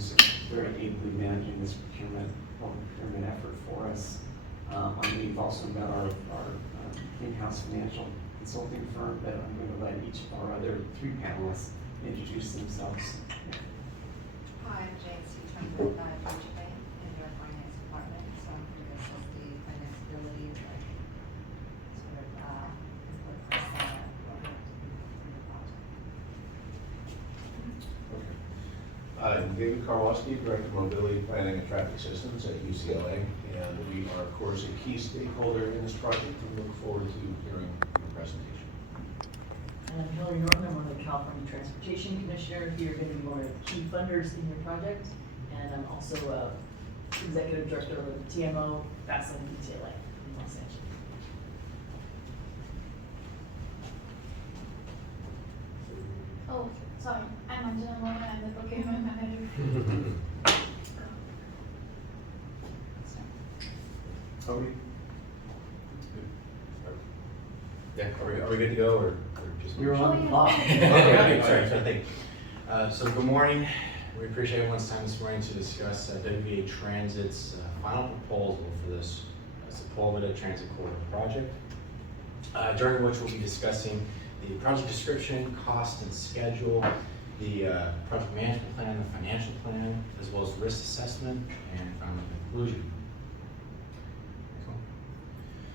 who's very ably managing this procurement effort for us. We've also met our in-house financial consulting firm, but I'm going to let each of our other three panelists introduce themselves. Hi, I'm Jane Seatron with Deutsche Bank in your finance department. So I'm here to assist the financeability of sort of input for the project. I'm David Karwowski, Director of Mobility Planning and Traffic Systems at UCLA, and we are, of course, a key stakeholder in this project and look forward to hearing your presentation. And I'm Hillary Norton. I'm one of the California Transportation Commissioner. You're going to be one of the key funders in your project, and I'm also Executive Director of the TMO Fast Lane UCLA in Los Angeles. Oh, sorry. I'm Anjana Mohan. I'm the procurement manager. Yeah, are we good to go, or just? You're on the clock. Okay, sorry, so I think. So good morning. We appreciate everyone's time this morning to discuss WVA Transit's final proposal for this Sepulveda Transit Corridor project, during which we'll be discussing the project description, cost and schedule, the project management plan, the financial plan, as well as risk assessment, and final conclusion.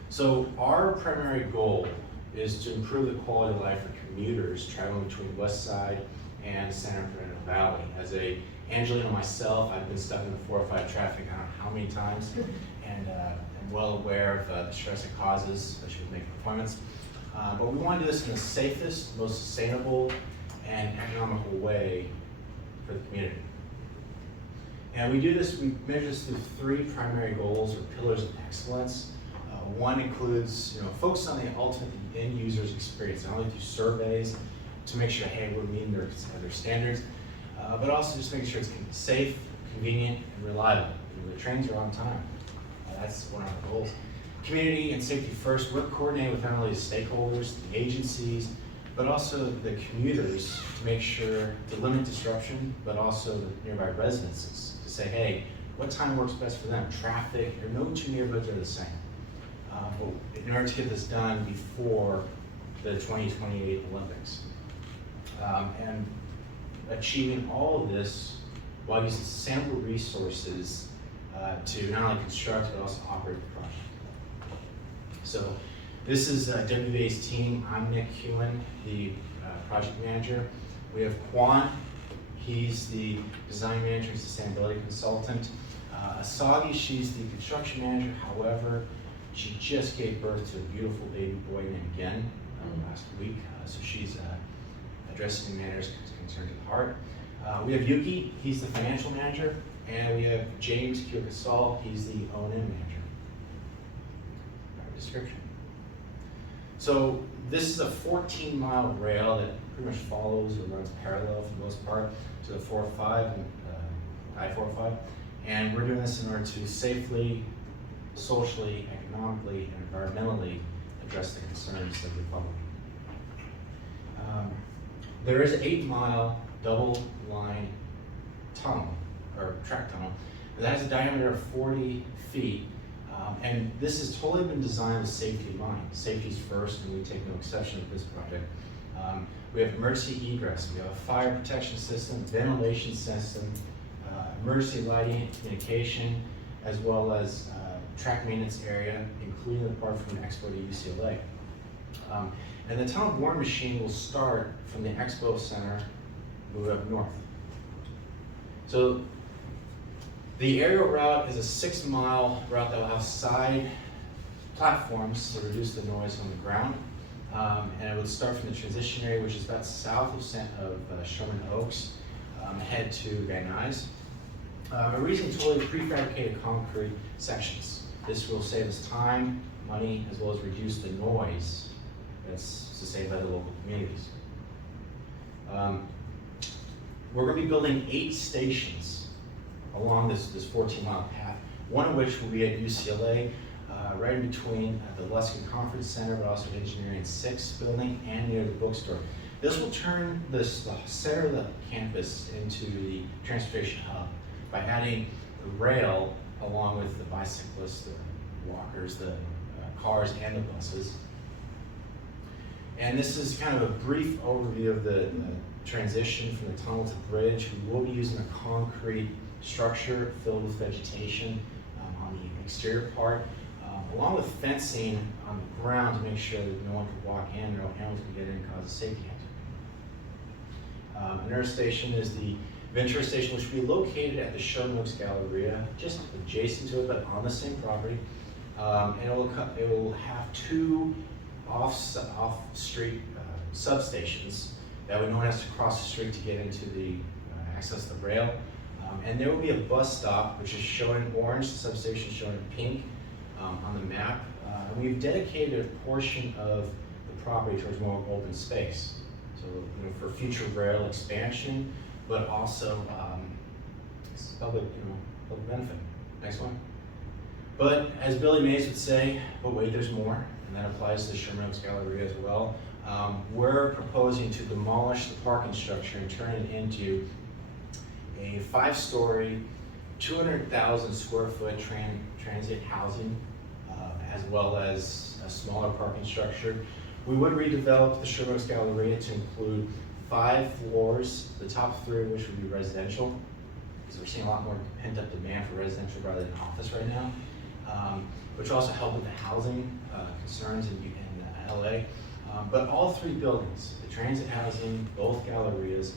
So our primary goal is to improve the quality of life for commuters traveling between West Side and San Fernando Valley. As Angelina and myself, I've been stuck in the 405 traffic I don't know how many times, and I'm well aware of the stress it causes, especially with making appointments. But we want to do this in the safest, most sustainable, and economical way for the community. And we do this, we measure this through three primary goals or pillars of excellence. One includes, focus on the ultimate end user's experience, not only through surveys to make sure, hey, we're meeting their standards, but also just making sure it's safe, convenient, and reliable. The trains are on time. That's one of our goals. Community and safety first. We're coordinating with not only the stakeholders, the agencies, but also the commuters to make sure to limit disruption, but also the nearby residences to say, hey, what time works best for them? Traffic, or no two neighborhoods are the same. But in order to get this done before the 2028 Olympics. And achieving all of this while using sustainable resources to not only construct but also operate the project. So this is WVA's team. I'm Nick Hewen, the project manager. We have Quan, he's the design manager and sustainability consultant. Asagi, she's the construction manager. However, she just gave birth to a beautiful baby boy named Gen last week, so she's addressing matters concerned to the heart. We have Yuki, he's the financial manager, and we have James Kyokasal, he's the O&M manager. Our description. So this is a 14-mile rail that pretty much follows or runs parallel for the most part to the 405 and I-405, and we're doing this in order to safely, socially, economically, and environmentally address the concerns of the public. There is an 8-mile double-line tunnel, or track tunnel, that has a diameter of 40 feet, and this has totally been designed with safety in mind. Safety is first, and we take no exception with this project. We have emergency egress, we have a fire protection system, ventilation system, emergency lighting and communication, as well as track maintenance area, including the part from the Expo to UCLA. And the tunnel boring machine will start from the Expo Center, move up north. So the aerial route is a 6-mile route that will have side platforms to reduce the noise on the ground. And it would start from the transition area, which is about south of Sherman Oaks, head to Van Nuys. We're using totally prefabricated concrete sections. This will save us time, money, as well as reduce the noise that's sustained by the local communities. We're going to be building 8 stations along this 14-mile path, one of which will be at UCLA, right in between the Luskin Conference Center, but also Engineering 6 building and near the bookstore. This will turn the center of the campus into the transportation hub by adding the rail along with the bicyclists, the walkers, the cars, and the buses. And this is kind of a brief overview of the transition from the tunnel to bridge. We will be using a concrete structure filled with vegetation on the exterior part, along with fencing on the ground to make sure that no one could walk in, no animals could get in and cause a safety hazard. Another station is the Ventura Station, which will be located at the Sherman Oaks Galleria, just adjacent to it, but on the same property. And it will have two off-street substations that no one has to cross the street to get into the access the rail. And there will be a bus stop, which is shown in orange, the substation shown in pink on the map. And we've dedicated a portion of the property towards more open space. So for future rail expansion, but also public benefit. Next one. But as Billy Mays would say, but wait, there's more, and that applies to the Sherman Oaks Galleria as well. We're proposing to demolish the parking structure and turn it into a 5-story, 200,000 square foot transit housing, as well as a smaller parking structure. We would redevelop the Sherman Oaks Galleria to include 5 floors, the top 3 of which would be residential, because we're seeing a lot more pent-up demand for residential rather than office right now, which will also help with the housing concerns in LA. But all 3 buildings, the transit housing, both gallerias,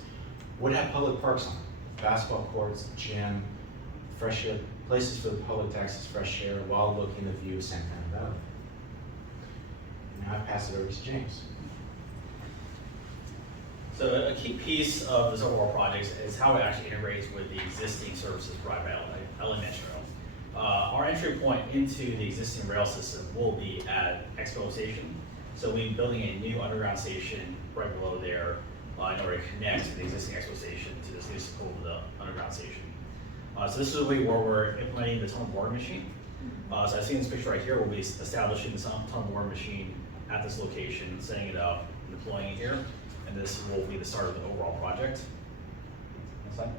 would have public parks on them. Basketball courts, gym, fresh air, places for the public to access fresh air while looking at the view of Santa Ana Valley. Now I pass it over to James. So a key piece of this overall project is how it actually integrates with the existing services provided by LA Metro. Our entry point into the existing rail system will be at Expo Station. So we'll be building a new underground station right below there in order to connect the existing Expo Station to this new Sokovia underground station. So this is where we're implementing the tunnel boring machine. So I see in this picture right here, we'll be establishing the tunnel boring machine at this location, setting it up, deploying it here, and this will be the start of the overall project. Next slide.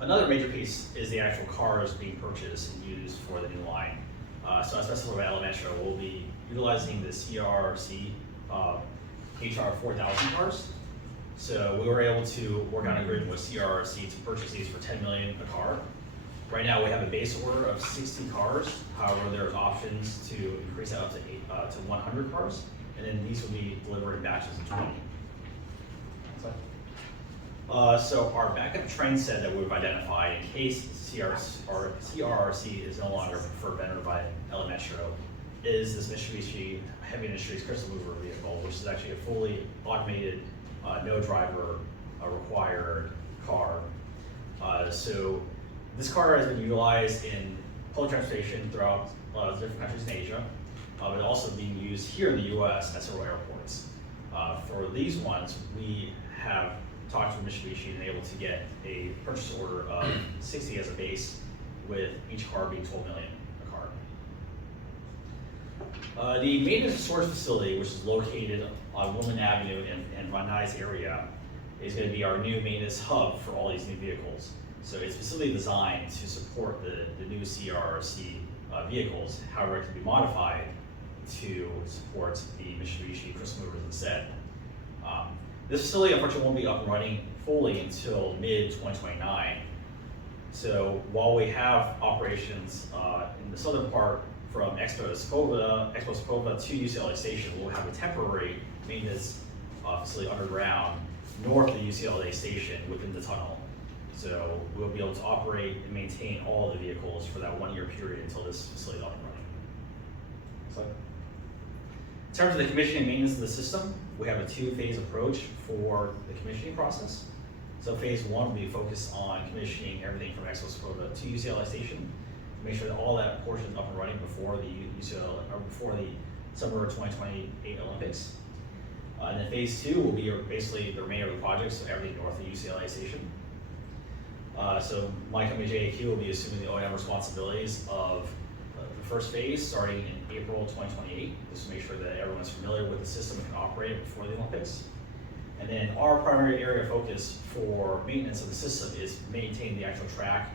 Another major piece is the actual cars being purchased and used for the new line. So as specified by LA Metro, we'll be utilizing the CRRC HR 4000 cars. So we were able to work on an agreement with CRRC to purchase these for $10 million a car. Right now we have a base order of 60 cars. However, there's options to increase that up to 100 cars, and then these will be delivered in batches of 20. So our backup train set that we've identified in case CRRC is no longer a preferred vendor by LA Metro is this Mitsubishi Heavy Industries Crystal Mover vehicle, which is actually a fully automated, no driver required car. So this car has been utilized in public transportation throughout different countries in Asia, but also being used here in the US at several airports. For these ones, we have talked to Mitsubishi and able to get a purchase order of 60 as a base, with each car being $12 million a car. The maintenance and storage facility, which is located on Woodland Avenue in Van Nuys area, is going to be our new maintenance hub for all these new vehicles. So it's specifically designed to support the new CRRC vehicles. However, it can be modified to support the Mitsubishi Crystal Movers instead. This facility, unfortunately, won't be up and running fully until mid-2029. So while we have operations in the southern part from Expo Sokovia to UCLA Station, we'll have a temporary maintenance facility underground north of the UCLA Station within the tunnel. So we'll be able to operate and maintain all the vehicles for that 1-year period until this facility is up and running. In terms of the commissioning and maintenance of the system, we have a 2-phase approach for the commissioning process. So phase 1 will be focused on commissioning everything from Expo Sokovia to UCLA Station to make sure that all that portion is up and running before the summer 2028 Olympics. And then phase 2 will be basically the remainder of the project, so everything north of UCLA Station. So my company JAQ will be assuming the OEM responsibilities of the first phase starting in April 2028, just to make sure that everyone's familiar with the system and can operate it before the Olympics. And then our primary area of focus for maintenance of the system is maintain the actual track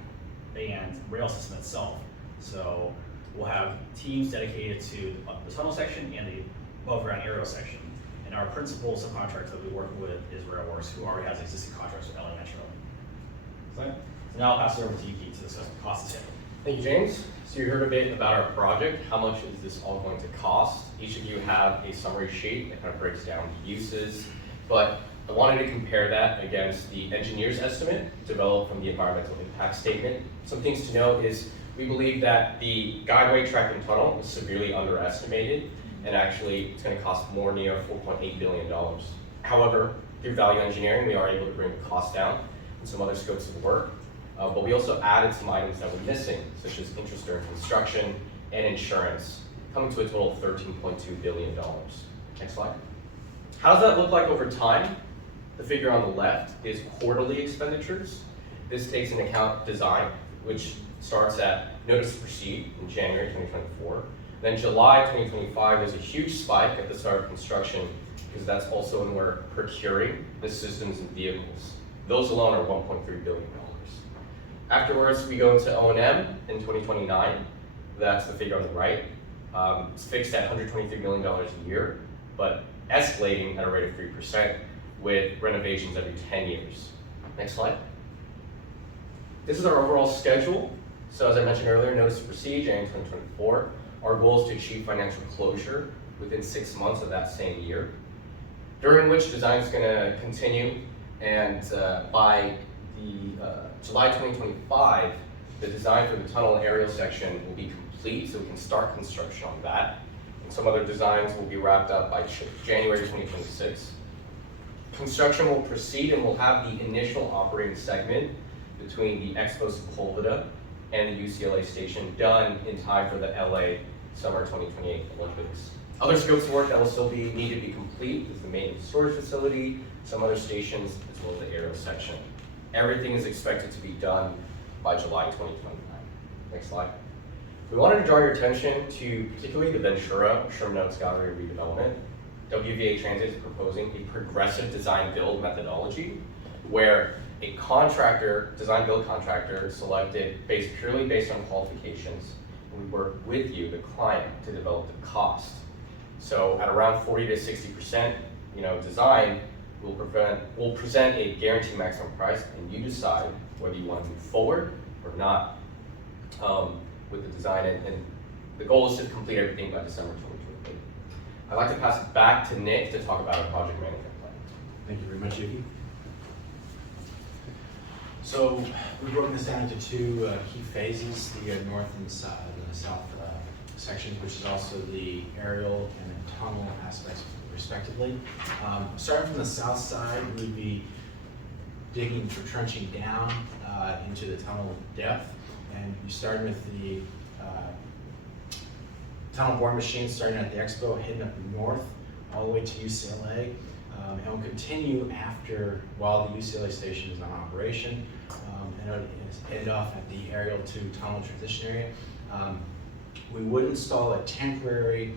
and rail system itself. So we'll have teams dedicated to the tunnel section and the above ground aerial section. And our principal subcontractor that we work with is Railworks, who already has existing contracts with LA Metro. So now I'll pass it over to Yuki to discuss the cost schedule. Thank you, James. So you heard a bit about our project. How much is this all going to cost? Each of you have a summary sheet that kind of breaks down the uses, but I wanted to compare that against the engineer's estimate developed from the environmental impact statement. Some things to note is we believe that the guideway track and tunnel is severely underestimated, and actually it's going to cost more, near $4.8 billion. However, through value engineering, we are able to bring the cost down and some other scopes of work. But we also added some items that were missing, such as interest during construction and insurance, coming to a total of $13.2 billion. Next slide. How does that look like over time? The figure on the left is quarterly expenditures. This takes into account design, which starts at notice to proceed in January 2024. Then July 2025 is a huge spike at the start of construction, because that's also when we're procuring the systems and vehicles. Those alone are $1.3 billion. Afterwards, we go into O&M in 2029. That's the figure on the right. It's fixed at $123 million a year, but escalating at a rate of 3% with renovations every 10 years. Next slide. This is our overall schedule. So as I mentioned earlier, notice to proceed, January 2024. Our goal is to achieve financial closure within 6 months of that same year, during which design is going to continue, and by the July 2025, the design for the tunnel and aerial section will be complete, so we can start construction on that. And some other designs will be wrapped up by January 2026. Construction will proceed, and we'll have the initial operating segment between the Expo Sepulveda and the UCLA station done in time for the LA Summer 2028 Olympics. Other scopes of work that will still be needed to be complete is the maintenance storage facility, some other stations, as well as the aerial section. Everything is expected to be done by July 2029. Next slide. We wanted to draw your attention to particularly the Ventura Sherman Oaks Gallery redevelopment. WVA Transit is proposing a progressive design build methodology where a contractor, design build contractor, selected purely based on qualifications, and we work with you, the client, to develop the cost. So at around 40 to 60%, design, we'll present a guaranteed maximum price, and you decide whether you want to move forward or not with the design. And the goal is to complete everything by December 2028. I'd like to pass it back to Nick to talk about our project management plan. Thank you very much, Yuki. So we've broken this down into two key phases, the north and the south sections, which is also the aerial and the tunnel aspects respectively. Starting from the south side, we'd be digging for trenching down into the tunnel depth, and you start with the tunnel boring machine starting at the Expo, heading up north all the way to UCLA, and will continue while the UCLA station is on operation, and it is headed off at the aerial to tunnel transition area. We would install a temporary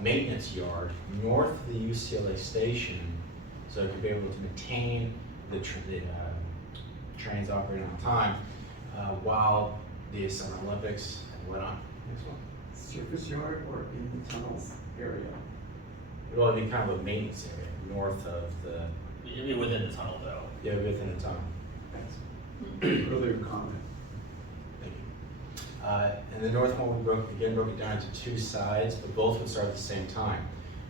maintenance yard north of the UCLA station, so it could be able to maintain the trains operating on time while the Summer Olympics went on. Next one. Surface yard or in the tunnels area? It will be kind of a maintenance area north of the. It'll be within the tunnel though. Yeah, within the tunnel. Thanks. Earlier comment. Thank you. And the north one, we broke it down into two sides, but both would start at the same time.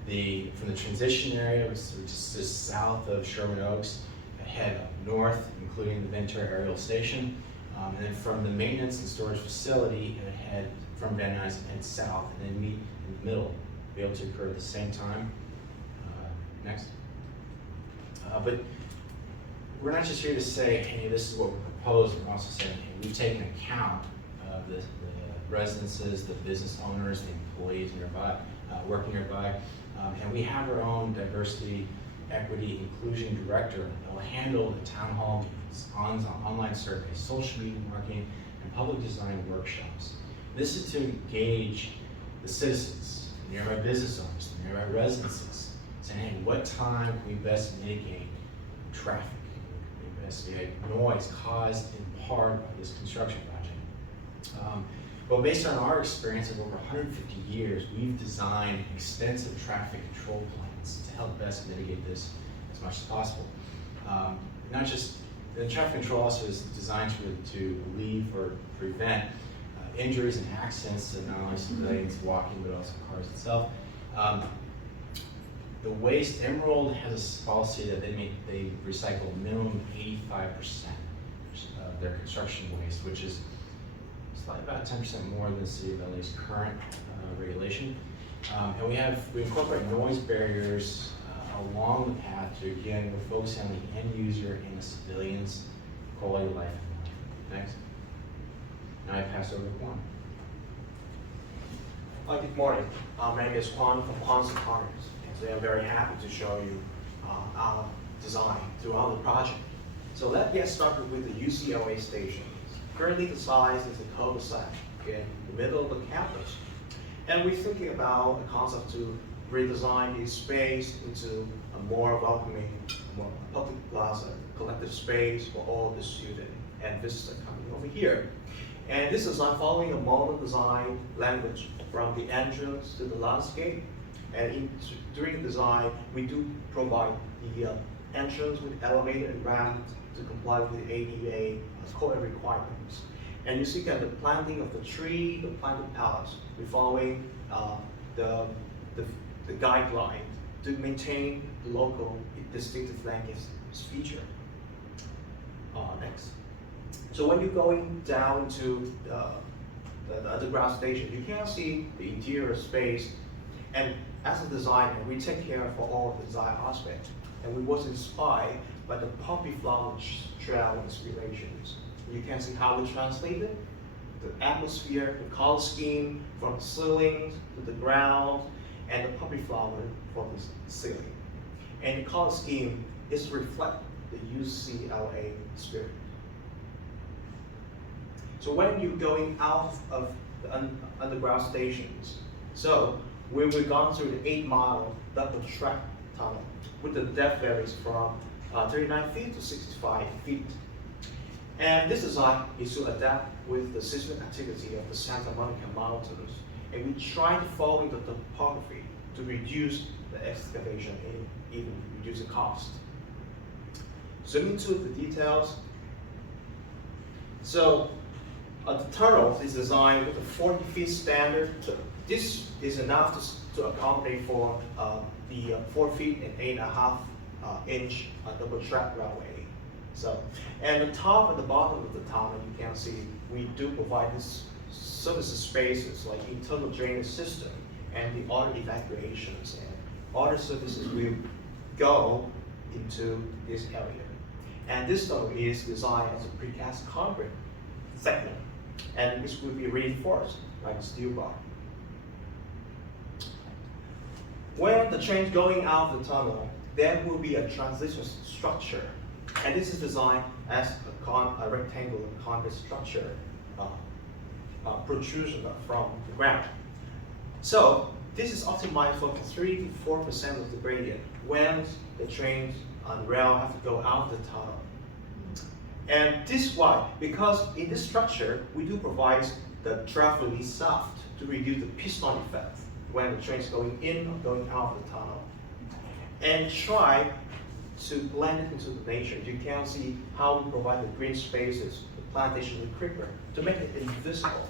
From the transition area, which is just south of Sherman Oaks, head up north, including the Ventura aerial station. And then from the maintenance and storage facility, it would head from Van Nuys and head south, and then meet in the middle, be able to occur at the same time. Next. But we're not just here to say, hey, this is what we're proposing. We're also saying, hey, we've taken account of the residences, the business owners, the employees nearby, working nearby, and we have our own diversity, equity, inclusion director that will handle the town hall meetings, online surveys, social media marketing, and public design workshops. This is to engage the citizens, the nearby business owners, the nearby residences, saying, hey, what time can we best mitigate traffic? Can we best mitigate noise caused in part by this construction project? Well, based on our experience of over 150 years, we've designed extensive traffic control plans to help best mitigate this as much as possible. Not just, the traffic control also is designed to relieve or prevent injuries and accidents to not only civilians walking, but also cars itself. The waste, Emerald has a policy that they recycle a minimum 85% of their construction waste, which is slightly about 10% more than the city of LA's current regulation. And we incorporate noise barriers along the path to, again, we're focusing on the end user and the civilians' quality of life. Thanks. Now I pass over to Juan. Good morning. My name is Juan from Juan's Partners. Today I'm very happy to show you our design throughout the project. So let's get started with the UCLA Stations. Currently the size is a cul-de-sac in the middle of the campus. And we're thinking about a concept to redesign this space into a more welcoming, more public plaza, collective space for all the students and visitors coming over here. And this is following a model design language from the entrance to the landscape. And during the design, we do provide the entrance with elevator and ramp to comply with the ADA core requirements. And you see that the planting of the tree, the planted pallets, we're following the guideline to maintain the local distinctive landscape feature. Next. So when you're going down to the underground station, you can see the interior space. And as a designer, we take care of all of the design aspects. And we was inspired by the poppy flower trail inspirations. You can see how we translated the atmosphere, the color scheme from the ceilings to the ground, and the poppy flower for the ceiling. And the color scheme is reflect the UCLA spirit. So when you're going out of the underground stations, so we've gone through the 8-mile double track tunnel with the depth varies from 39 feet to 65 feet. And this design is to adapt with the seismic activity of the Santa Monica Mountains. And we try to follow the topography to reduce the excavation and even reduce the cost. Zooming into the details. So the tunnel is designed with a 40 feet standard. So this is enough to accommodate for the 4 feet and 8.5 inch double track railway. So, and the top and the bottom of the tunnel, you can see we do provide this service spaces like internal drainage system and the water evacuations, and water services will go into this area. And this tunnel is designed as a precast concrete segment, and this will be reinforced like a steel bar. When the train is going out of the tunnel, there will be a transition structure. And this is designed as a rectangular concrete structure protrusion from the ground. So this is optimized for 3 to 4% of the gradient when the trains on rail have to go out of the tunnel. And this is why, because in this structure, we do provide the draft release shaft to reduce the piston effect when the train is going in or going out of the tunnel. And try to blend it into the nature. You can see how we provide the green spaces, the plantation, the creeper, to make it invisible.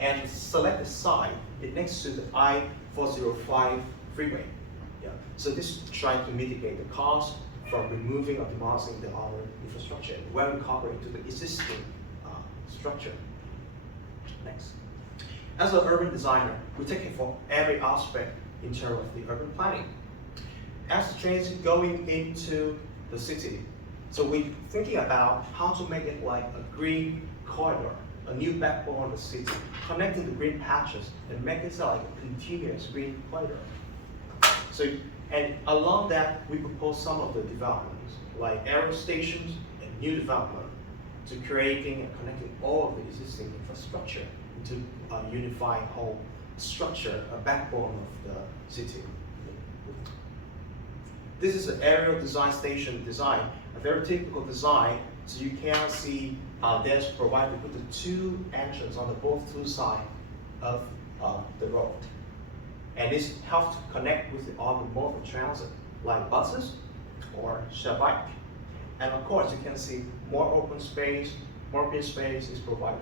And select the side next to the I-405 freeway. Yeah. So this tries to mitigate the cost from removing or demolishing the other infrastructure and well incorporated to the existing structure. Next. As an urban designer, we take it for every aspect in terms of the urban planning. As the trains going into the city, so we're thinking about how to make it like a green corridor, a new backbone of the city, connecting the green patches and make it like a continuous green corridor. So, and along that, we propose some of the developments, like aero stations and new development, to creating and connecting all of the existing infrastructure into a unified whole structure, a backbone of the city. This is an aerial design station design, a very typical design. So you can see there's provided with the two entrances on the both two sides of the road. And this helps to connect with the automotive transit, like buses or share bike. And of course, you can see more open space, more green space is provided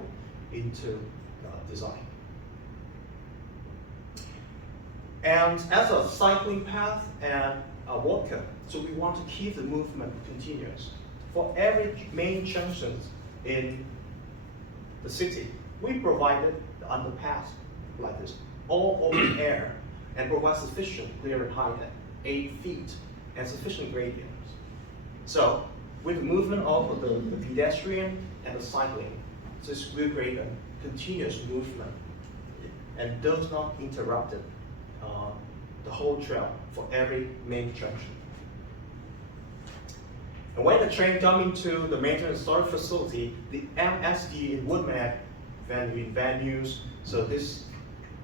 into the design. And as a cycling path and a walker, so we want to keep the movement continuous. For every main junction in the city, we provided the underpass like this, all open air, and provide sufficient clear height at 8 feet and sufficient gradients. So with the movement of the pedestrian and the cycling, this will create a continuous movement and does not interrupt the whole trail for every main junction. And when the train comes into the maintenance storage facility, the MSD in Woodman venues, so this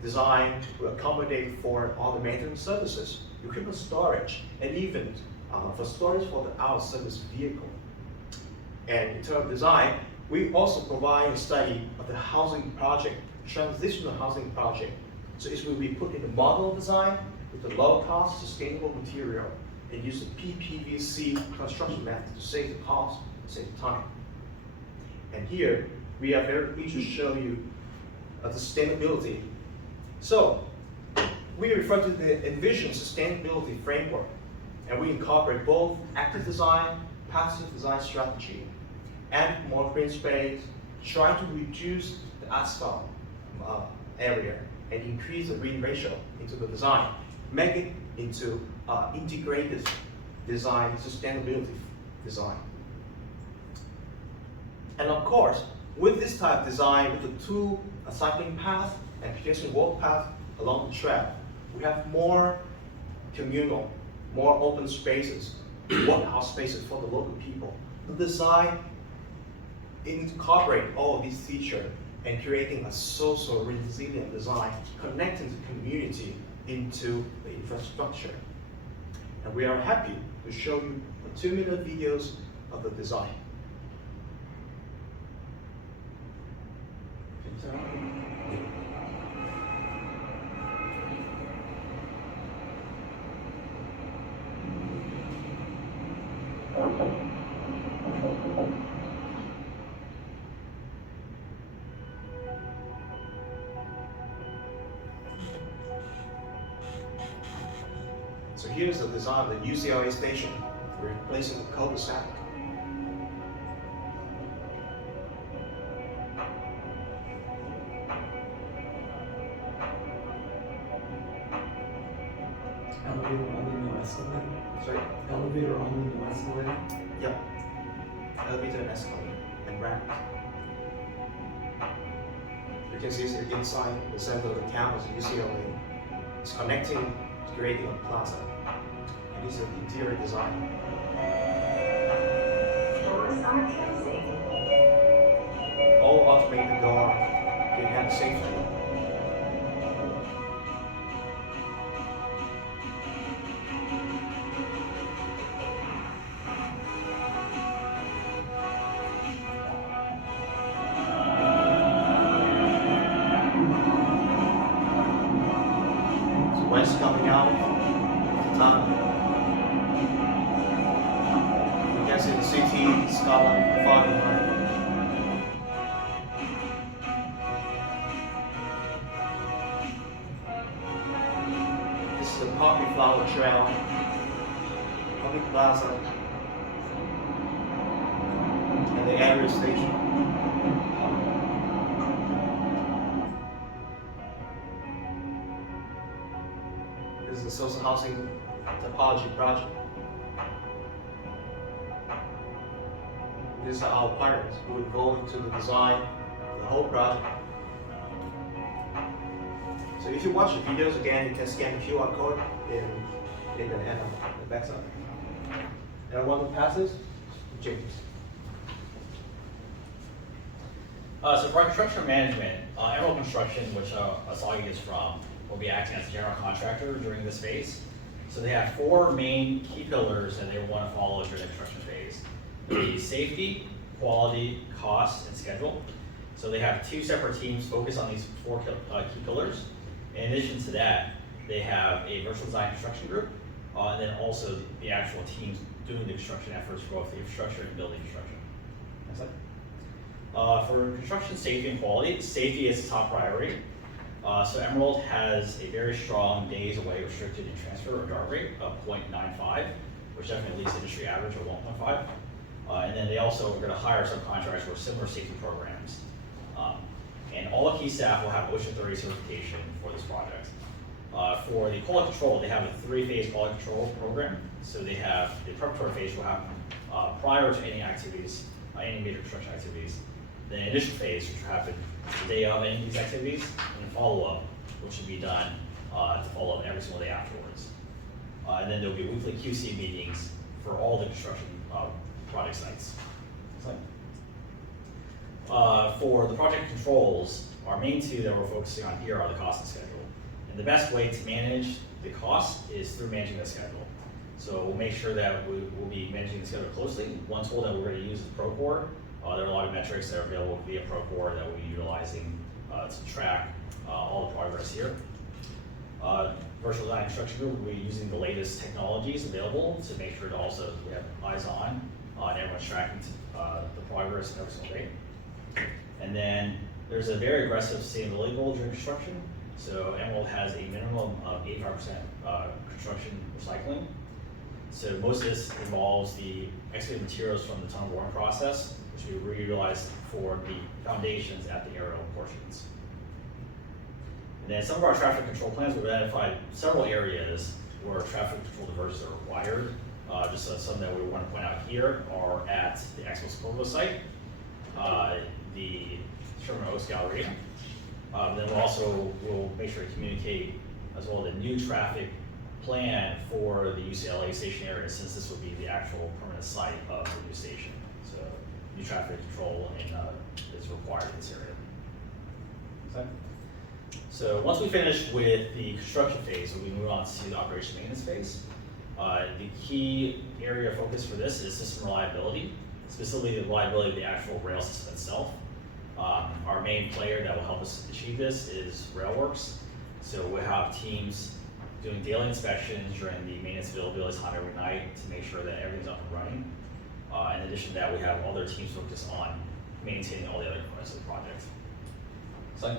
design to accommodate for all the maintenance services, equipment storage, and even for storage for the out-service vehicle. And in terms of design, we also provide a study of the housing project, transitional housing project. So it will be put in the model design with the low-cost, sustainable material, and use the PPVC construction method to save the cost, save time. And here, we are very pleased to show you the sustainability. So, we refer to the Envision Sustainability Framework, and we incorporate both active design, passive design strategy, and more green space, try to reduce the asphalt area and increase the green ratio into the design, make it into integrated design, sustainability design. And of course, with this type of design, with the two cycling path and pedestrian walk path along the trail, we have more communal, more open spaces, workhouse spaces for the local people. The design incorporates all of these features and creating a social resilient design, connecting the community into the infrastructure. And we are happy to show you a 2-minute videos of the design. So here's the design of the UCLA station, replacing the cul-de-sac. Elevator only, no escalator? Sorry? Elevator only, no escalator? Yep. Elevator and escalator and ramp. You can see it's inside the center of the campus of UCLA. It's connecting, creating a plaza. And this is the interior design. Doors are closing. All automated door to enhance safety. So west coming out of the tunnel. You can see the city skyline far behind. This is the Poppy Flower Trail, Public Plaza, and the area station. This is the social housing topology project. These are our partners who will go into the design of the whole project. So if you watch the videos again, you can scan the QR code in the end of the backside. And I want to pass this to James. So for our construction management, Emerald Construction, which Asagi is from, will be acting as a general contractor during this phase. So they have 4 main key pillars that they want to follow during the construction phase. The safety, quality, cost, and schedule. So they have 2 separate teams focused on these 4 key pillars. In addition to that, they have a virtual design construction group, and then also the actual teams doing the construction efforts for both the infrastructure and building construction. Next slide. For construction safety and quality, safety is the top priority. So Emerald has a very strong days away restricted and transfer or DART rate of 0.95, which definitely leads industry average of 1.5. And then they also are going to hire subcontractors for similar safety programs. And all the key staff will have OSHA 30 certification for this project. For the quality control, they have a 3-phase quality control program. So they have the preparatory phase will happen prior to any activities, any major construction activities. The initial phase, which will happen the day of any of these activities, and follow-up, which will be done to follow up every single day afterwards. And then there'll be weekly QC meetings for all the construction project sites. For the project controls, our main 2 that we're focusing on here are the cost and schedule. And the best way to manage the cost is through managing the schedule. So we'll make sure that we will be managing the schedule closely. One tool that we're going to use is Procore. There are a lot of metrics that are available via Procore that we'll be utilizing to track all the progress here. Virtual design construction group will be using the latest technologies available to make sure to also we have eyes on and everyone's tracking the progress every single day. And then there's a very aggressive sustainability goal during construction. So Emerald has a minimum of 85% construction recycling. So most of this involves the excavated materials from the tunnel boring process, which we reutilized for the foundations at the aerial portions. And then some of our traffic control plans, we've identified several areas where traffic control diversions are required. Just some that we want to point out here are at the Expo Socorro site, the Sherman Oaks Galleria. Then we'll make sure to communicate as well the new traffic plan for the UCLA station area, since this will be the actual permanent site of the new station. So new traffic control is required in this area. Okay. So once we finish with the construction phase, we move on to the operation maintenance phase. The key area of focus for this is system reliability, specifically the reliability of the actual rail system itself. Our main player that will help us achieve this is Railworks. So we'll have teams doing daily inspections during the maintenance availability time every night to make sure that everything's up and running. In addition to that, we have other teams focused on maintaining all the other components of the project. So,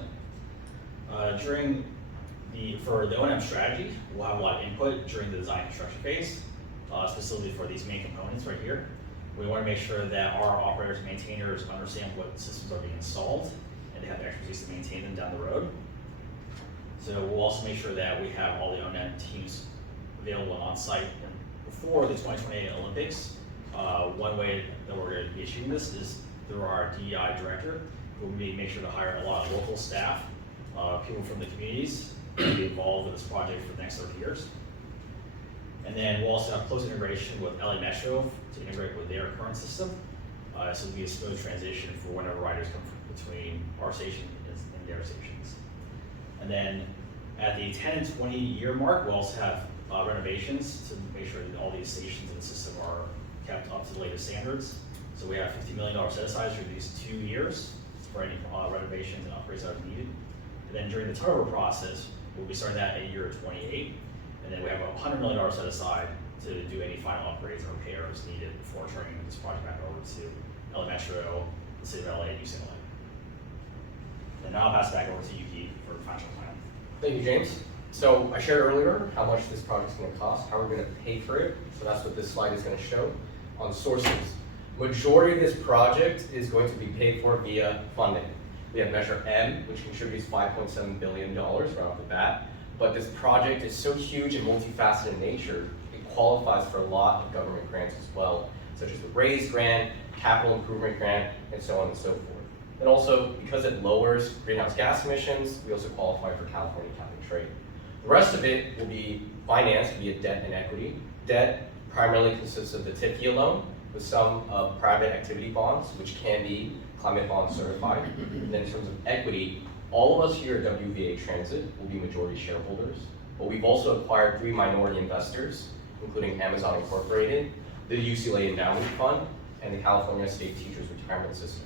for the O&M strategy, we'll have a lot of input during the design construction phase, specifically for these main components right here. We want to make sure that our operators and maintainers understand what systems are being installed, and they have the expertise to maintain them down the road. So we'll also make sure that we have all the O&M teams available on site before the 2028 Olympics. One way that we're going to be achieving this is through our DEI director, who will make sure to hire a lot of local staff, people from the communities, to be involved with this project for the next 30 years. And then we'll also have close integration with LA Metro to integrate with their current system. So it'll be a smooth transition for whenever riders come between our station and their stations. And then at the 10 and 20 year mark, we'll also have renovations to make sure that all these stations in the system are kept up to the latest standards. So we have $50 million set aside for these 2 years for any renovations and upgrades that are needed. And then during the turnover process, we'll be starting that at year 28. And then we have $100 million set aside to do any final upgrades and repairs needed before turning this project back over to LA Metro, the City of LA, and UCLA. And now I'll pass it back over to Yuki for the financial plan. Thank you, James. So I shared earlier how much this project is going to cost, how we're going to pay for it. So that's what this slide is going to show. On sources, majority of this project is going to be paid for via funding. We have Measure M, which contributes $5.7 billion right off the bat. But this project is so huge and multifaceted in nature, it qualifies for a lot of government grants as well, such as the RAISE grant, capital improvement grant, and so on and so forth. And also, because it lowers greenhouse gas emissions, we also qualify for California cap and trade. The rest of it will be financed via debt and equity. Debt primarily consists of the TIFIA loan, with some private activity bonds, which can be climate bond certified. And then in terms of equity, all of us here at WVA Transit will be majority shareholders, but we've also acquired 3 minority investors, including Amazon Incorporated, the UCLA Endowment Fund, and the California State Teachers Retirement System.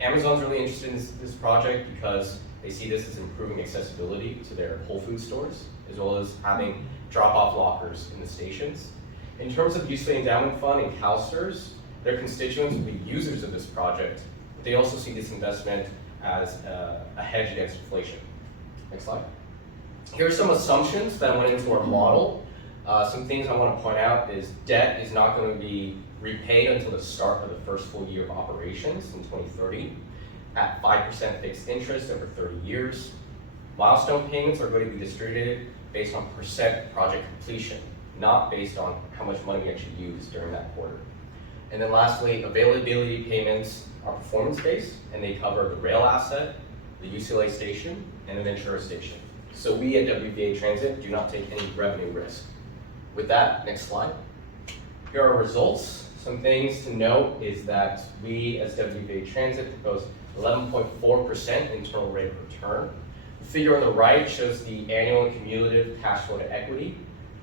Amazon's really interested in this project because they see this as improving accessibility to their Whole Foods stores, as well as having drop-off lockers in the stations. In terms of UCLA Endowment Fund and CalSTRS, their constituents will be users of this project, but they also see this investment as a hedge against inflation. Next slide. Here are some assumptions that went into our model. Some things I want to point out is debt is not going to be repaid until the start of the first full year of operations in 2030 at 5% fixed interest over 30 years. Milestone payments are going to be distributed based on percent project completion, not based on how much money we actually used during that quarter. And then lastly, availability payments are performance-based, and they cover the rail asset, the UCLA station, and the Ventura station. So we at WVA Transit do not take any revenue risk. With that, next slide. Here are our results. Some things to note is that we as WVA Transit propose 11.4% internal rate of return. The figure on the right shows the annual and cumulative cash flow to equity.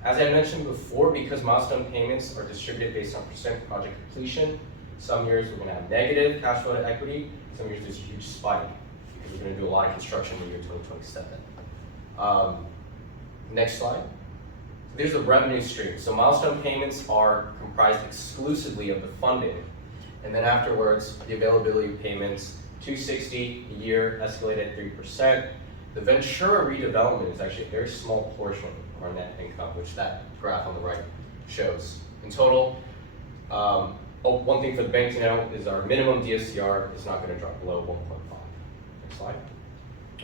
As I mentioned before, because milestone payments are distributed based on percent project completion, some years we're going to have negative cash flow to equity, some years there's a huge spike because we're going to do a lot of construction in the year 2027. Next slide. So there's the revenue stream. So milestone payments are comprised exclusively of the funding, and then afterwards the availability payments, $260 a year, escalated at 3%. The Ventura redevelopment is actually a very small portion of our net income, which that graph on the right shows. In total, one thing for the bank to know is our minimum DSCR is not going to drop below 1.5. Next slide.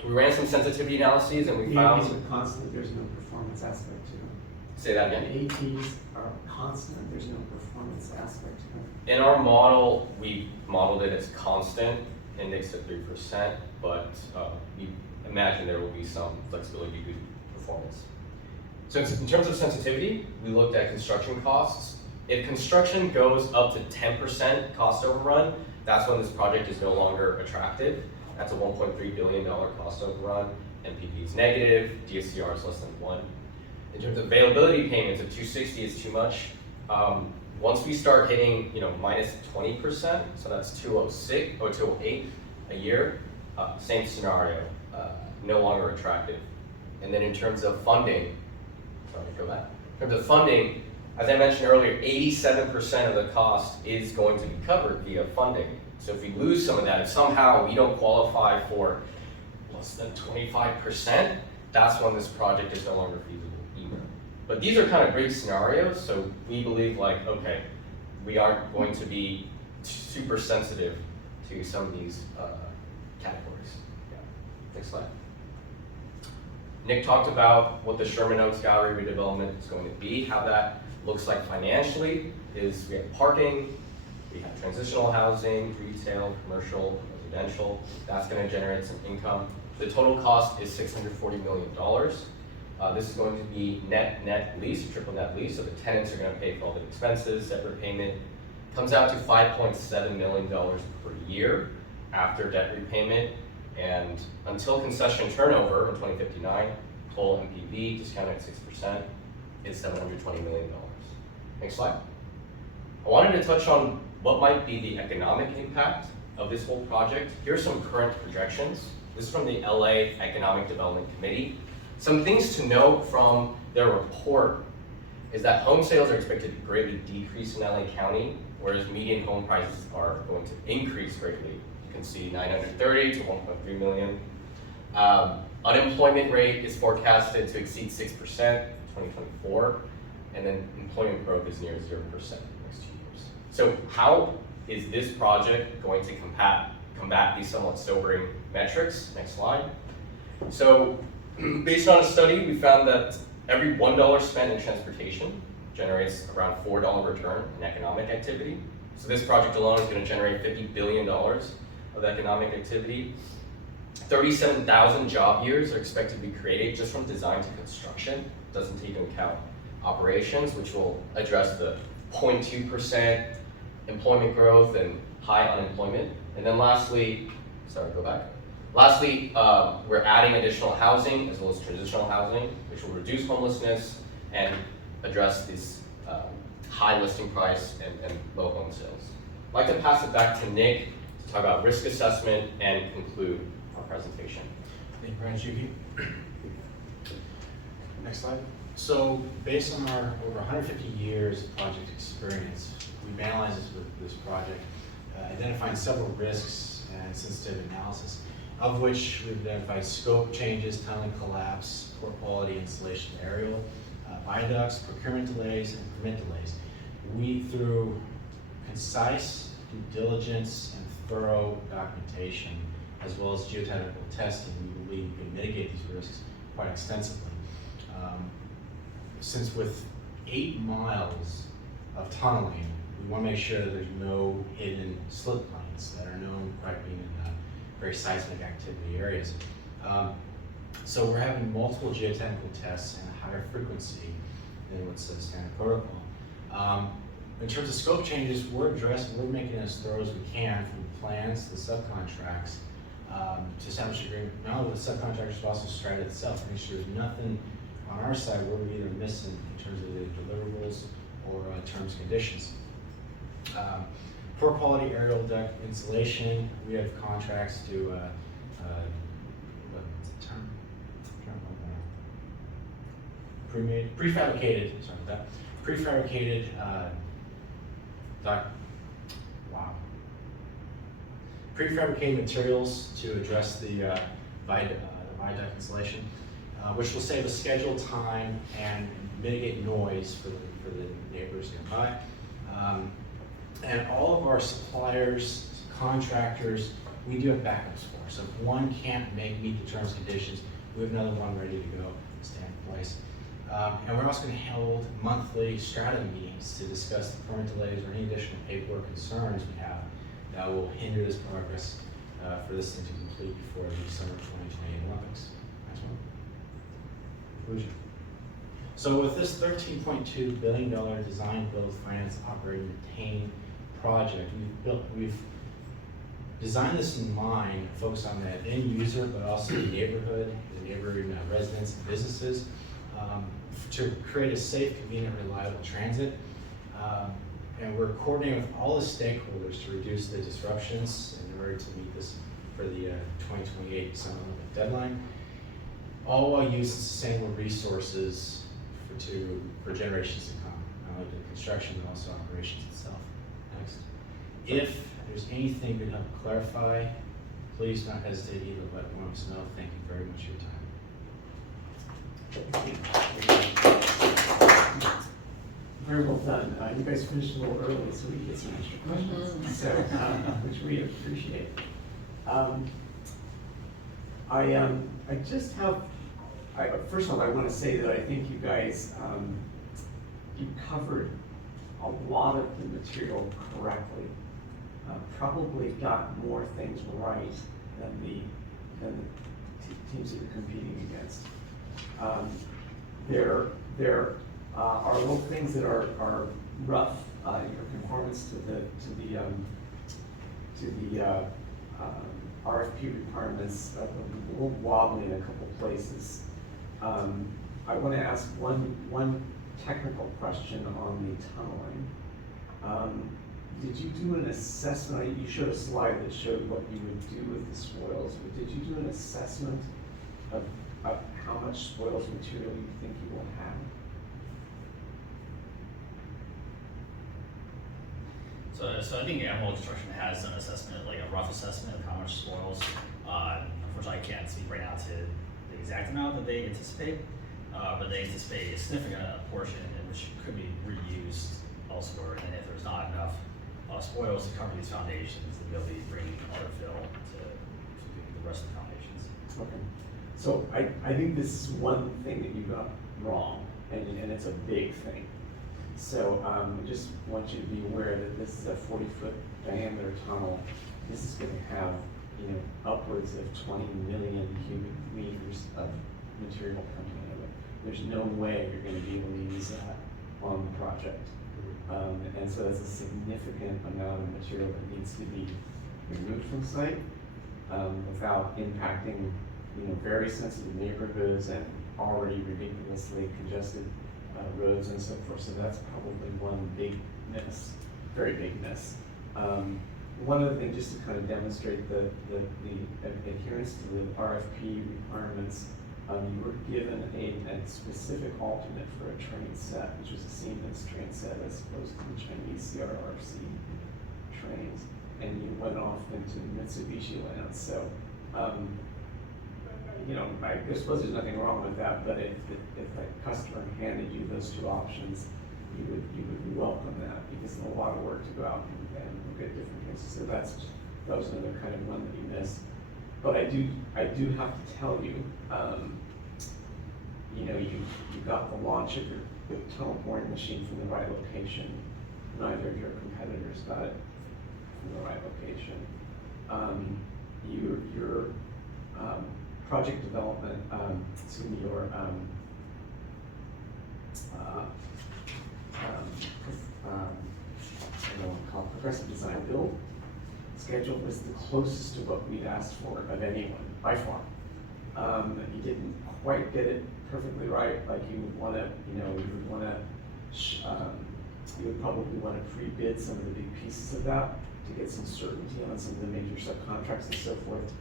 We ran some sensitivity analyses and we found... APs are constant, there's no performance aspect to them. Say that again? APs are constant, there's no performance aspect to them. In our model, we modeled it as constant, indexed at 3%, but we imagine there will be some flexibility due to performance. So in terms of sensitivity, we looked at construction costs. If construction goes up to 10% cost overrun, that's when this project is no longer attractive. That's a $1.3 billion cost overrun. NPV is negative, DSCR is less than 1. In terms of availability payments, if 260 is too much, once we start hitting, minus 20%, so that's 206 or 208 a year, same scenario, no longer attractive. And then in terms of funding, in terms of funding, as I mentioned earlier, 87% of the cost is going to be covered via funding. So if we lose some of that, if somehow we don't qualify for less than 25%, that's when this project is no longer feasible either. But these are kind of big scenarios, so we believe okay, we aren't going to be super sensitive to some of these categories. Yeah. Next slide. Nick talked about what the Sherman Oaks Gallery redevelopment is going to be, how that looks like financially is we have parking, we have transitional housing, retail, commercial, residential. That's going to generate some income. The total cost is $640 million. This is going to be net lease, triple net lease, so the tenants are going to pay for all the expenses, separate payment. Comes out to $5.7 million per year after debt repayment, and until concession turnover in 2059, total MPV discounted at 6% is $720 million. Next slide. I wanted to touch on what might be the economic impact of this whole project. Here's some current projections. This is from the LA Economic Development Committee. Some things to note from their report is that home sales are expected to greatly decrease in LA County, whereas median home prices are going to increase greatly. You can see 930 to 1.3 million. Unemployment rate is forecasted to exceed 6% in 2024, and then employment growth is near 0% in the next 2 years. So how is this project going to combat these somewhat sobering metrics? Next slide. So based on a study, we found that every $1 spent in transportation generates around $4 return in economic activity. So this project alone is going to generate $50 billion of economic activity. 37,000 job years are expected to be created just from design to construction. Doesn't take into account operations, which will address the 0.2% employment growth and high unemployment. And then lastly, sorry, go back. Lastly, we're adding additional housing as well as transitional housing, which will reduce homelessness and address this high listing price and low home sales. I'd like to pass it back to Nick to talk about risk assessment and conclude our presentation. Thank you, Brian Shuki. Next slide. So based on our over 150 years of project experience, we've analyzed this project, identifying several risks and sensitivity analysis, of which we've identified scope changes, tunneling collapse, poor quality installation aerial, viaducts, procurement delays, and permit delays. We, through concise due diligence and thorough documentation, as well as geotechnical testing, we believe we can mitigate these risks quite extensively. Since with 8 miles of tunneling, we want to make sure that there's no hidden slip lines that are known quite being in very seismic activity areas. So we're having multiple geotechnical tests and a higher frequency than what's the standard protocol. In terms of scope changes, we're making it as thorough as we can, from the plans to the subcontracts, to establish agreement not only with the subcontractors but also Strata itself, to make sure there's nothing on our side where we're either missing in terms of the deliverables or terms and conditions. Poor quality aerial duct insulation, we have contracts to what's the term? Prefabricated, sorry about that. Prefabricated prefabricated materials to address the viaduct insulation, which will save us schedule time and mitigate noise for the neighbors nearby. And all of our suppliers, contractors, we do have backups for. So if one can't meet the terms and conditions, we have another one ready to go to stand in place. And we're also going to hold monthly strata meetings to discuss the permit delays or any additional paperwork concerns we have that will hinder this progress for this thing to complete before the summer 2028 Olympics. Next one. Conclusion. So with this $13.2 billion design, build, finance, operate, and maintain project, we've designed this in mind, focused on the end user, but also the neighborhood, residents and businesses, to create a safe, convenient, reliable transit. And we're coordinating with all the stakeholders to reduce the disruptions in order to meet this for the 2028 Summer Olympic deadline, all while using sustainable resources for generations to come, not only the construction but also operations itself. Next. If there's anything that can help clarify, please don't hesitate either to let one of us know. Thank you very much for your time. Very well done. You guys finished a little early, so we get some extra questions, so, which we appreciate. I just have, first of all, I want to say that I think you guys, you covered a lot of the material correctly. Probably got more things right than the teams that you're competing against. There are little things that are rough. Your conformance to the RFP requirements a little wobbly in a couple places. I want to ask one technical question on the tunneling. Did you do an assessment? You showed a slide that showed what you would do with the spoils, but did you do an assessment of how much spoils material you think you will have? So I think Emerald Construction has an assessment, like a rough assessment of how much spoils. Unfortunately, I can't speak right now to the exact amount that they anticipate, but they anticipate a significant portion which could be reused elsewhere. And if there's not enough spoils to cover these foundations, then they'll be bringing other fill to the rest of the foundations. Okay. So I think this is one thing that you got wrong, and it's a big thing. So I just want you to be aware that this is a 40-foot diameter tunnel. This is going to have, upwards of 20 million cubic meters of material coming out of it. There's no way you're going to be able to use that on the project. And so that's a significant amount of material that needs to be removed from site, without impacting, very sensitive neighborhoods and already ridiculously congested roads and so forth. So that's probably one big miss, very big miss. One other thing, just to kind of demonstrate the adherence to the RFP requirements, you were given a specific alternate for a train set, which was a Siemens train set as opposed to the Chinese CRRC trains, and you went off into Mitsubishi land. So, I suppose there's nothing wrong with that, but if a customer handed you those two options, you would welcome that, because it's a lot of work to go out and look at different places. So that was another kind of one that you missed. But I do have to tell you, you got the launch of your tunnel boring machine from the right location. Neither of your competitors got it from the right location. Your project development, your progressive design build schedule was the closest to what we'd asked for of anyone, by far. You didn't quite get it perfectly right, like you would want to, you would probably want to pre-bid some of the big pieces of that to get some certainty on some of the major subcontracts and so forth.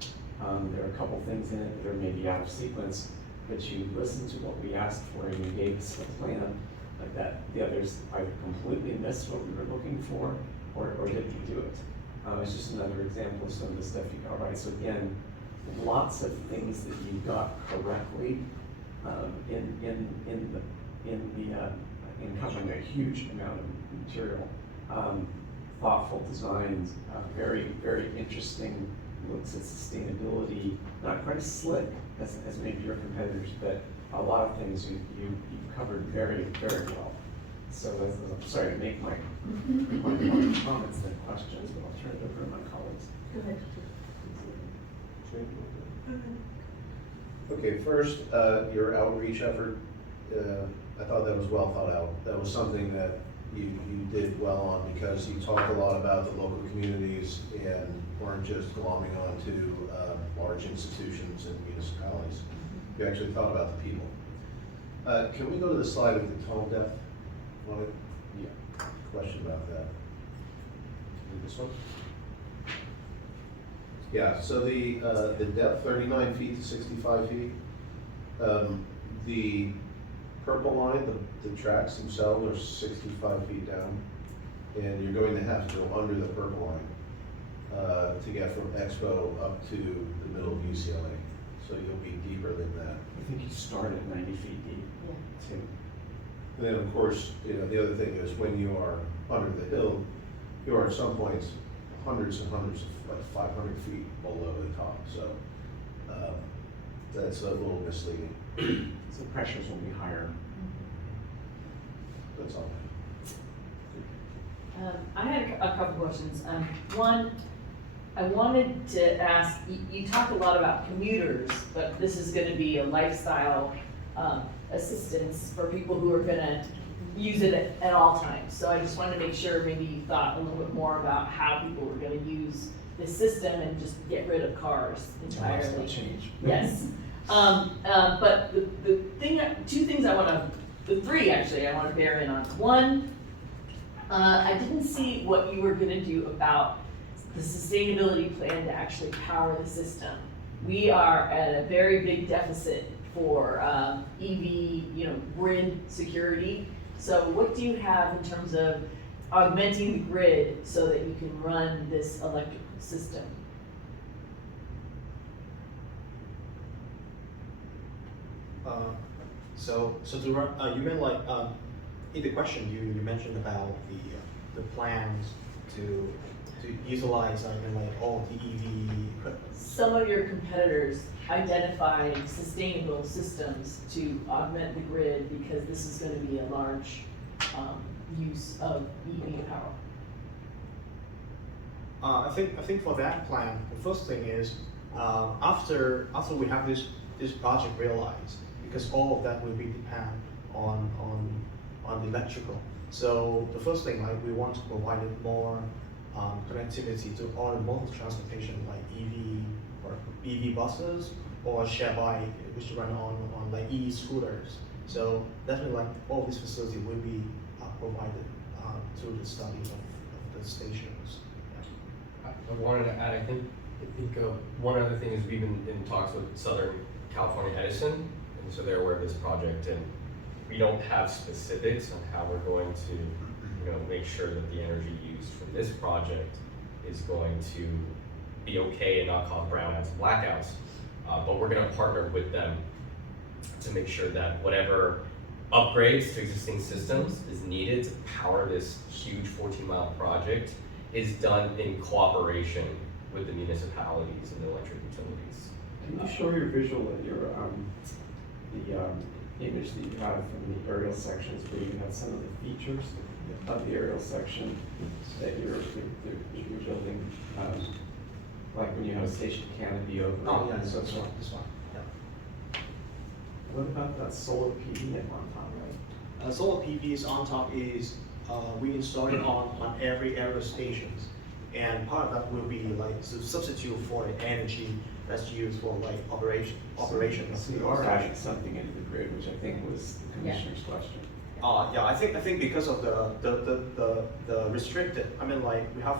There are a couple things in it that are maybe out of sequence, but you listened to what we asked for and you gave us a plan like that. The others either completely missed what we were looking for or didn't do it. It's just another example of some of the stuff you got right. So again, lots of things that you got correctly in covering a huge amount of material. Thoughtful designs, very, very interesting looks at sustainability, not quite as slick as maybe your competitors, but a lot of things you've covered very, very well. So I'm sorry to make my comments than questions, but I'll turn it over to my colleagues. Go ahead. Okay, first, your outreach effort, I thought that was well thought out. That was something that you did well on, because you talked a lot about the local communities and weren't just glomming on to large institutions and municipalities. You actually thought about the people. Can we go to the slide of the tunnel depth? Yeah. Question about that. This one? Yeah, so the depth, 39 feet to 65 feet. The purple line, the tracks themselves are 65 feet down, and you're going to have to go under the purple line to get from Expo up to the middle of UCLA. So you'll be deeper than that. I think you start at 90 feet deep, too. And then, of course, the other thing is when you are under the hill, you are at some points hundreds and hundreds of, like 500 feet below the top. So that's a little misleading. So pressures will be higher. That's all. I had a couple questions. One, I wanted to ask, you talk a lot about commuters, but this is gonna be a lifestyle assistance for people who are gonna use it at all times. So I just wanted to make sure maybe you thought a little bit more about how people were gonna use this system and just get rid of cars entirely. Change. Yes. But the three actually I want to bear in on. One, I didn't see what you were gonna do about the sustainability plan to actually power the system. We are at a very big deficit for EV, grid security. So what do you have in terms of augmenting the grid so that you can run this electric system? So to run, you meant like in the question you mentioned about the plans to utilize like all the EV equipment. Some of your competitors identified sustainable systems to augment the grid because this is going to be a large use of EV power. I think for that plan, the first thing is after we have this project realized, because all of that will be depend on the electrical. So the first thing, like we want to provide more connectivity to all the modes of transportation, like EV or EV buses or share bike, which run on like e-scooters. So definitely, like all these facilities will be provided through the study of the stations. I wanted to add, I think one other thing is we've been in talks with Southern California Edison, and so they're aware of this project, and we don't have specifics on how we're going to, make sure that the energy used for this project is going to be okay and not cause brownouts and blackouts. But we're going to partner with them to make sure that whatever upgrades to existing systems is needed to power this huge 14-mile project is done in cooperation with the municipalities and the electric utilities. Can you show your visual at your, the image that you have from the aerial sections where you have some of the features of the aerial section that you're building, like when you have a station canopy over. Oh, yeah, and this so one, forth. this one. Yeah. What about that solar PV at on top, right? Solar PVs on top is we install it on every aerial stations, and part of that will be like to substitute for the energy that's used for like operations. So you are adding something into the grid, which I think was the commissioner's question. Yeah, I think because of the restricted, I mean, like we have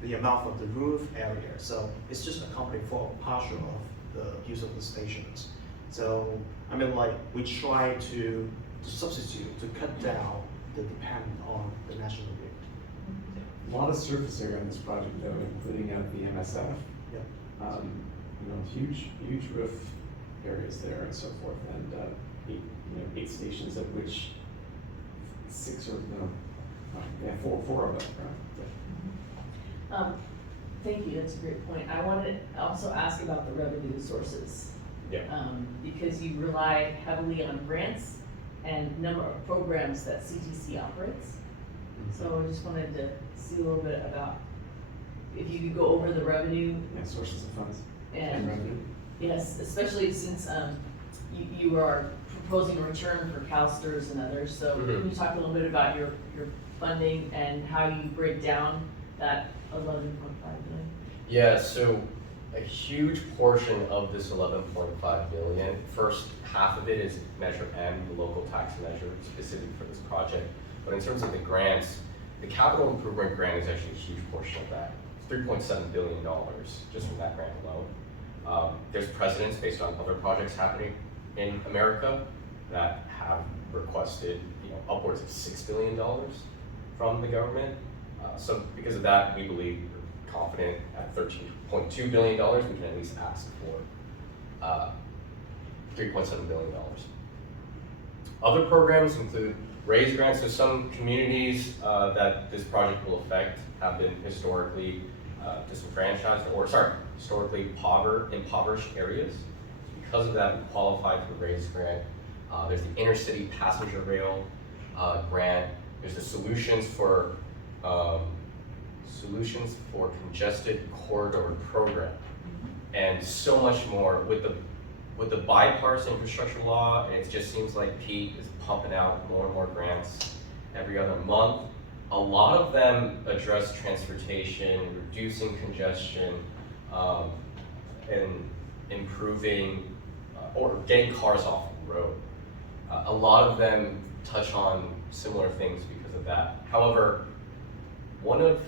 the amount of the roof area, so it's just accounting for a partial of the use of the stations. So I mean, like we try to substitute, to cut down the dependence on the national grid. A lot of surface area on this project, though, including at the MSF. Yeah. Huge roof areas there and so forth, and 8 stations, of which 6 or four of them, right? Thank you, that's a great point. I wanted to also ask about the revenue sources. Yeah. Because you rely heavily on grants and number of programs that CTC operates. So I just wanted to see a little bit about if you could go over the revenue. Yeah, sources of funds And revenue. yes, especially since you are proposing a return for CalSTRS and others. So can you talk a little bit about your funding and how you break down that 11.5 million? Yeah, so a huge portion of this 11.5 million, first half of it is Measure M, the local tax measure specific for this project. But in terms of the grants, the capital improvement grant is actually a huge portion of that. It's $3.7 billion just from that grant alone. There's precedents based on other projects happening in America that have requested upwards of $6 billion from the government. So because of that, we believe we're confident at $13.2 billion, we can at least ask for $3.7 billion. Other programs include raise grants. So some communities that this project will affect have been historically disenfranchised, historically impoverished areas. Because of that, we qualify for a raise grant. There's the intercity passenger rail grant. There's the solutions for congested corridor program, and so much more with the bipartisan infrastructure law. And it just seems like Pete is pumping out more and more grants every other month. A lot of them address transportation, reducing congestion, and improving or getting cars off the road. A lot of them touch on similar things because of that. However, one of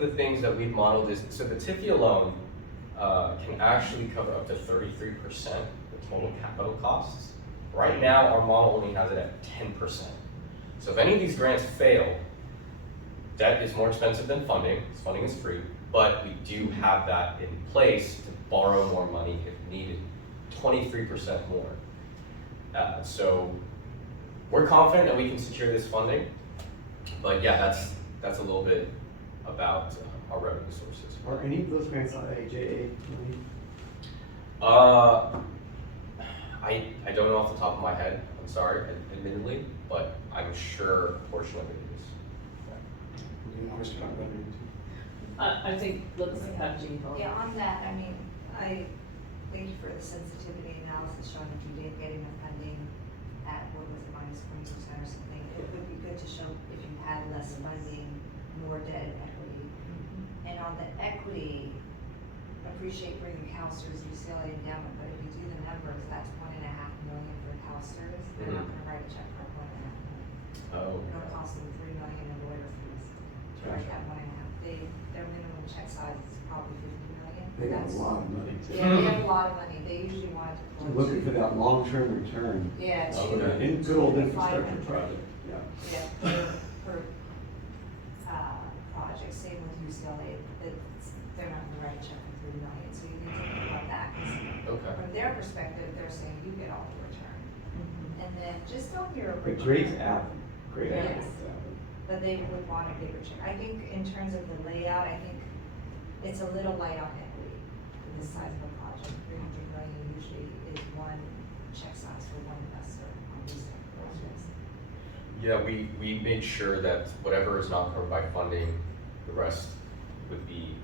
the things that we've modeled is, so the TIFIA loan can actually cover up to 33% the total capital costs. Right now, our model only has it at 10%. So if any of these grants fail, debt is more expensive than funding. Funding is free, but we do have that in place to borrow more money if needed, 23% more. So we're confident that we can secure this funding, but yeah, that's a little bit about our revenue sources. Are any of those grants IIJA money? I don't know off the top of my head, I'm sorry, admittedly, but I'm sure a portion of it is. You know, Mr. Conrad, I think, let's have Jean talk. Yeah, on that, I mean, I thank you for the sensitivity analysis showing if you didn't get enough funding, at, what was it, -20% or something. It would be good to show if you had less funding, more debt and equity. And on the equity, appreciate bringing CalSTRS, UCLA endowment, but if you do the numbers, that's $1.5 million for CalSTRS. They're not gonna write a check for $1.5 million. Oh. It'll cost them $3 million in lawyer fees to write that $1.5 million. Their minimum check size is probably $50 million. They got a That's- lot of money. Yeah, they have a lot of money. They usually want to. They're looking for that long-term return. Yeah, of two- a good old 200 to infrastructure 500. project, yeah. Yeah, per project, same with UCLA, they're not gonna write a check for $3 million, so you need to think about that, 'cause Okay. from their perspective, they're saying you get all the return. And then just on your. But great app, great app. Yes. But they would want a bigger check. I think in terms of the layout, I think it's a little light on equity for this size of a project. 300 million usually is one check size for one investor on these type of projects. Yeah, we make sure that whatever is not covered by funding, the rest would be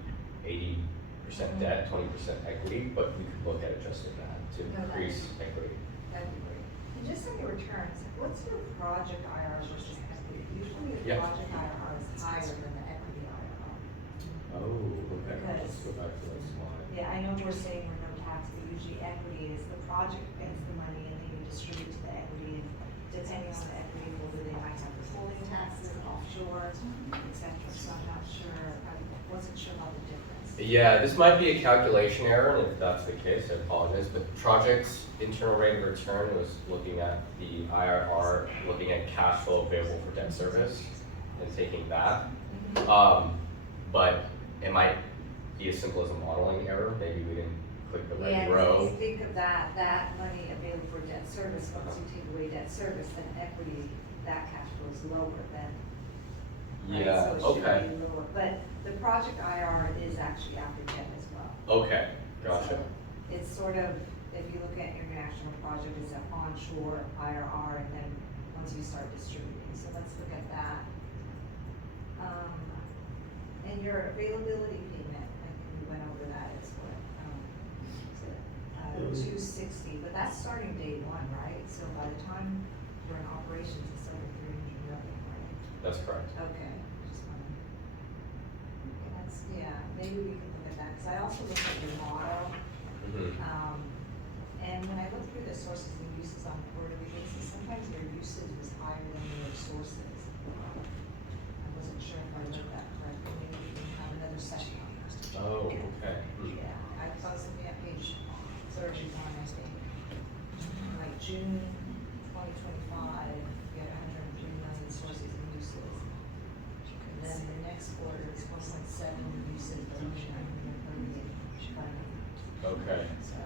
80% debt, 20% equity, but we could look at adjusting that to No, that increase is- equity. That'd be great. And just on your returns, what's your project IRR versus equity? Usually the Yeah. project IRR is higher than the equity IRR. Oh, okay, let's Because- go back to that slide. Yeah, I know we're saying we're no tax, but usually equity is the project gets the money and then you distribute to the equity. And depending on the equity holder, they might have withholding taxes, offshore, et cetera. So I'm not sure, I wasn't sure about the difference. Yeah, this might be a calculation error, and if that's the case, I apologize, but project's internal rate of return was looking at the IRR, looking at cash flow available for debt service, and taking that. But it might be as simple as a modeling error, maybe we didn't click the right Yeah, 'cause row. if you think of that money available for debt service, once you take away debt service, then equity, that cash flow is lower than. right? Yeah, So it should okay, be lower, but the project IR is actually after debt as well. okay, gotcha. So it's sort of, if you look at international project, it's an onshore IRR, and then once you start distributing, so let's look at that. And your availability payment, I think we went over that, is what, $260, but that's starting day one, right? So by the time you're in operations, it's over 300 million, right? That's correct. Okay, just wanted. Okay, that's, yeah, maybe we can look at that, because I also looked at your model. Mhm. And when I look through the sources and uses on a quarterly basis, sometimes your usage is higher than your sources. I wasn't sure if I read that correctly, maybe we can have another session on that. Oh, okay. Yeah, I was looking at page 31, I think. Like June 2025, you had 103 million sources and uses. And then the next quarter is 1.7 uses, but only 938 funding. Okay, So,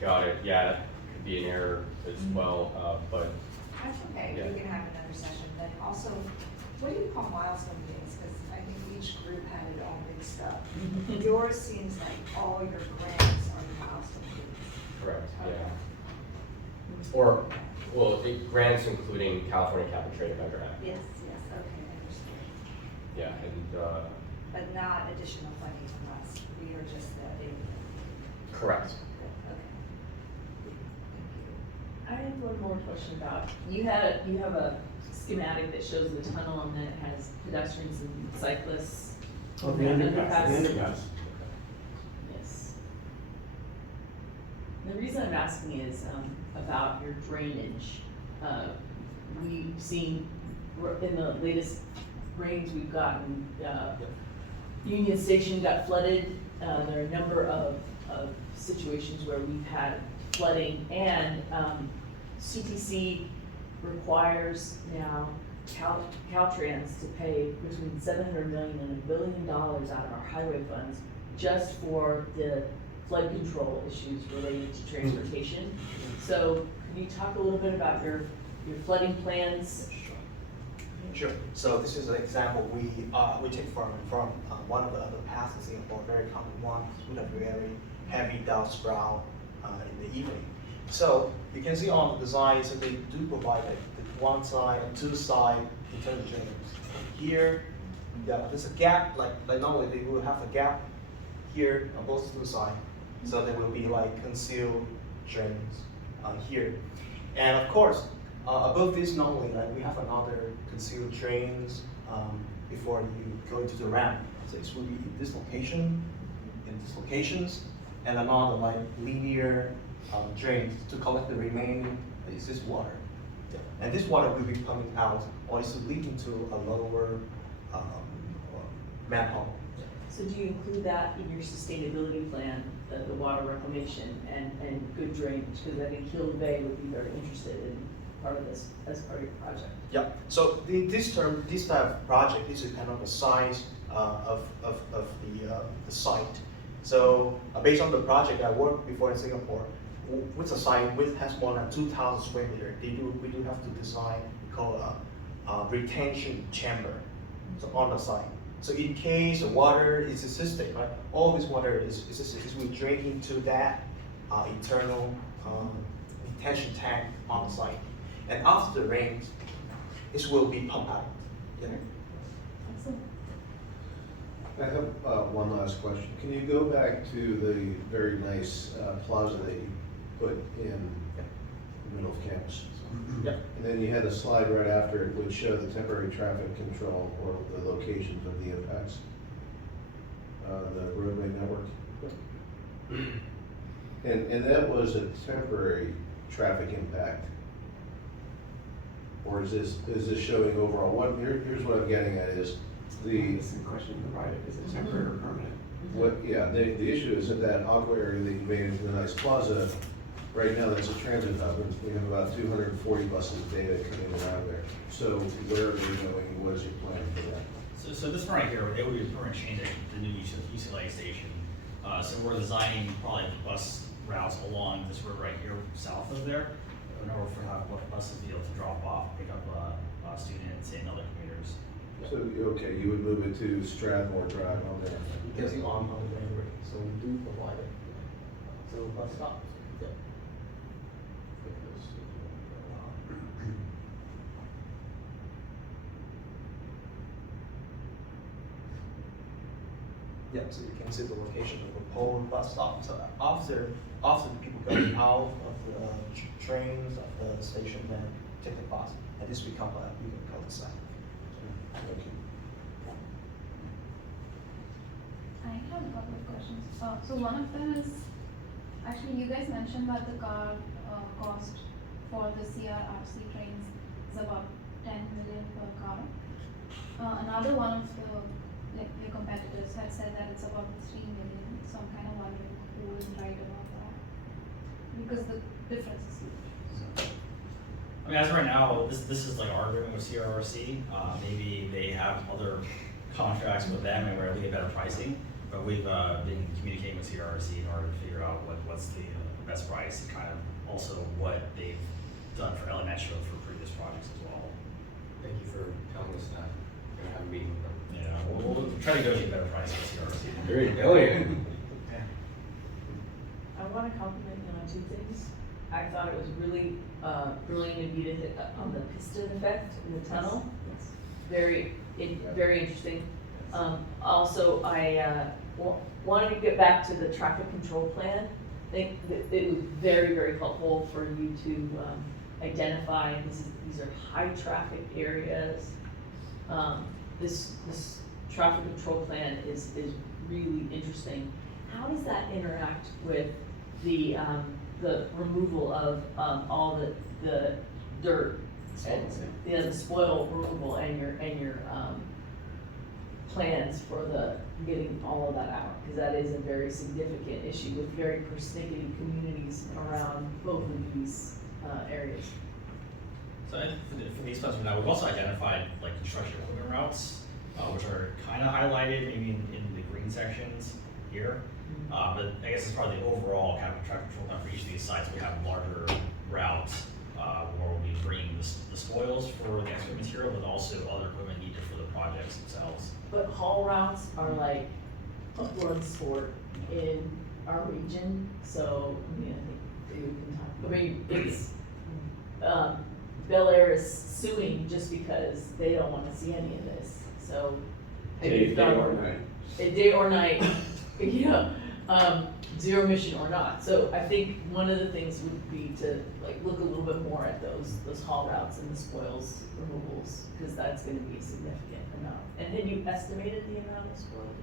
got it, yeah, that could be an error as well, but, that's okay, Yeah. we can have another session. Then also, what do you call milestone meetings? Because I think each group had it all mixed up. Yours seems like all your grants are milestone meetings. correct, yeah. Okay. Or, well, grants including California Cap and Trade Measure Act. Yes, yes, okay, I understand. Yeah, and, But not additional funding from us, we are just the availability. correct. Okay. Thank I have one more question about, you have a schematic that shows the tunnel and then it has pedestrians and cyclists. Oh, the underpass. Yes. The reason I'm asking is, about your drainage. We've seen in the latest rains we've gotten, Union Station got flooded. There are a number of situations where we've had flooding, and CTC requires now Caltrans to pay between $700 million and $1 billion out of our highway funds just for the flood control issues related to transportation. So can you talk a little bit about your flooding plans? Sure. So this is an example we take from one of the other paths in Singapore, very common one, with a very heavy downspout in the evening. So you can see on the design, so they do provide the one side and two side internal drains. Here, there's a gap, like normally they will have a gap here on both two sides. So there will be like concealed drains here. And of course, above this normally, like we have another concealed drains before you go into the ramp. So it will be in this location, in these locations, and another like linear drains to collect the remaining excess water. And this water will be coming out or is leading to a lower manhole. So do you include that in your sustainability plan, the water reclamation and good drainage? Because I think Hill Bay would be very interested in part of this as part of your project. Yeah, so this type of project is kind of the size of the site. So based on the project I worked before in Singapore, with a site which has more than 2,000 square meters, we do have to design called a retention chamber, so on the site. So in case the water is existing, right, all this water is we drain into that internal retention tank on the site. And after the rains, it will be pumped out. Yeah. Excellent. I have one last question. Can you go back to the very nice plaza that you put in the middle of campus? Yep. And then you had a slide right after it which showed the temporary traffic control or the locations of the impacts, the roadway network. And that was a temporary traffic impact. Or is this showing overall? Here's what I'm getting at is It's the question provided, is it temporary or permanent? the issue is that aqua area that you made into the nice plaza, right now that's a transit hub, and we have about 240 buses a day that come in and out of there. So where are you going, and what is your plan for that? So this one right here, it would be a permanent change at the new UCLA station. So we're designing probably bus routes along this road right here, south of there, in order for what buses be able to drop off, pick up students and other commuters. So, okay, you would move it to Strathmore Drive on there. Because you on the railway, so we do provide it. So bus stop. Yeah. Yeah, so you can see the location of the pole bus stop. So after the people going out of the trains of the station, then take the bus, and this become we can call the site. Okay. I have a couple of questions. So one of them is, actually you guys mentioned that the car cost for the CRRC trains is about 10 million per car. Another one of your competitors had said that it's about 3 million. So I'm kind of wondering who is right about that, because the difference is huge. I mean, as of right now, this is like our agreement with CRRC. Maybe they have other contracts with them and we're able to get better pricing. But we've been communicating with CRRC in order to figure out what's the best price and kind of also what they've done for elementary for previous projects as well. Thank you for telling us that. We're gonna have a meeting with them. Yeah, we'll try to negotiate better price with CRRC. Very brilliant. I want to compliment you on two things. I thought it was really brilliant of you to hit on the piston effect in the tunnel. Yes. Very interesting. Also, I wanted to get back to the traffic control plan. I think that it was very, very helpful for you to identify these are high traffic areas. This traffic control plan is really interesting. How does that interact with the removal of all the dirt and the spoil removal and your plans for getting all of that out? Because that is a very significant issue with very persnickety communities around both of these areas. So I think for these plans now, we've also identified like construction equipment routes, which are kind of highlighted maybe in the green sections here. But I guess as part of the overall kind of traffic control plan for each of these sites, we have larger routes where we'll be bringing the spoils for the extra material, but also other equipment needed for the projects themselves. But haul routes are like a blood sport in our region, so I mean, I think we can talk. I mean, it's Bel Air is suing just because they don't want to see any of this. So Day or night. Day or night, you know. zero emission or not. So I think one of the things would be to like look a little bit more at those haul routes and the spoils removals, because that's gonna be a significant amount. And had you estimated the amount of spoils?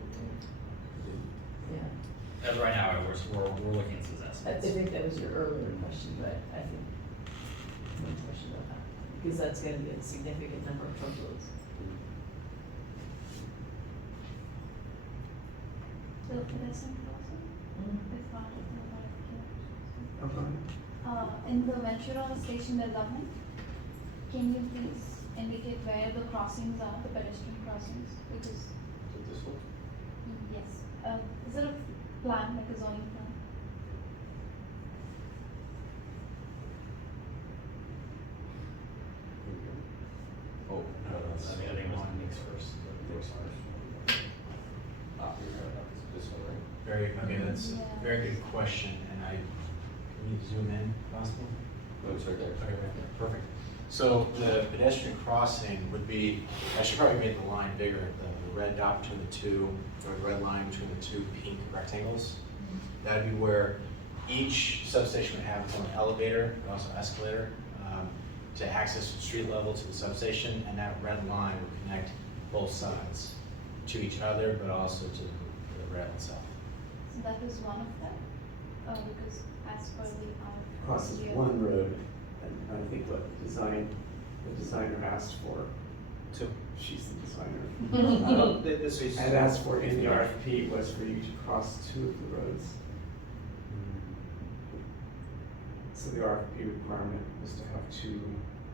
Yeah, As right now, we're looking at these I estimates. think that was your earlier question, but I think, no question about that, because that's gonna be a significant number of truckloads. The pedestrian crossing is part of the Okay. in the Ventura Station development, can you please indicate where the crossings are, the pedestrian crossings? Because, This one? yes, is it a plan, like a zoning plan? Oh, no, that's. I think it was Nick's first. This one, right? That's a Yeah. very good question, and can you zoom in, if possible? No, it's right there. Okay, right there, perfect. So the pedestrian crossing would be, I should probably make the line bigger, the red dot between the two, or the red line between the two pink rectangles. That'd be where each substation would have its own elevator, but also escalator, to access from street level to the substation, and that red line would connect both sides to each other, but also to the rail itself. So that is one of them, because as per the Crosses RFP, one road, and I think what the designer asked for, Two. she's the designer. This is. Had asked for in the RFP was for you to cross two of the roads. So the RFP requirement was to have two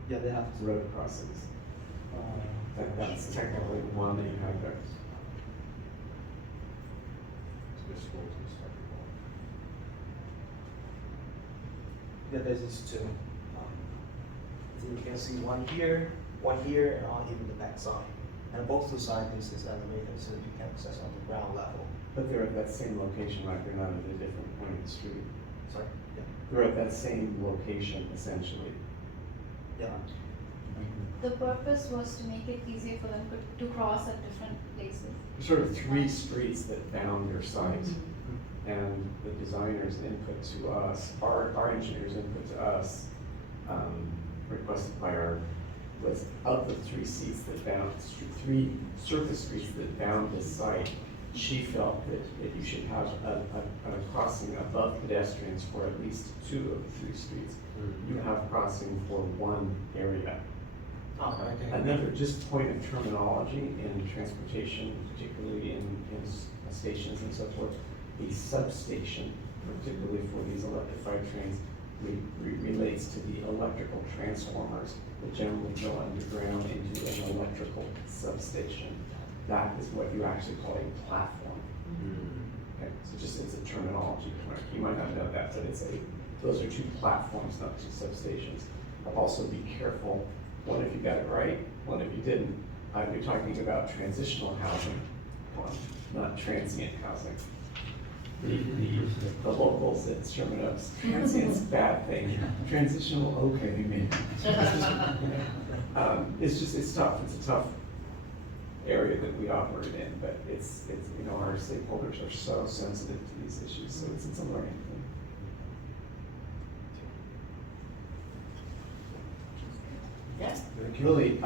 Yeah, they have to. road crossings. That's technically the one that you have there. So this one is the second one. Yeah, there's these two. So you can see one here, and on even the back side. And both two sides is elevated, so you can access on the ground level. But they're at that same location, right? They're not at a different point in the street. Sorry? Yeah. They're at that same location essentially. Yeah. the purpose was to make it easier for them to cross at different places. There's sort of three streets that bound your site. And the designer's input to us, our engineer's input to us, requested by was of the three seats that bound, three surface streets that bound this site, she felt that you should have a crossing above pedestrians for at least two of the three streets. You have crossing for one area. Oh, okay. Another just point of terminology in transportation, particularly in stations and so forth, the substation, particularly for these electrified trains, relates to the electrical transformers that generally go underground into an electrical substation. That is what you actually call a platform. Okay, so just it's a terminology point. You might not know that, but those are two platforms, not two substations. Also be careful, one if you got it right, one if you didn't. You're talking about transitional housing, one, not transient housing. The locals at Sherman Oaks, transient's a bad thing, transitional, okay, maybe. It's tough, it's a tough area that we operate in, but it's our stakeholders are so sensitive to these issues, so it's a learning thing. Yes. Really,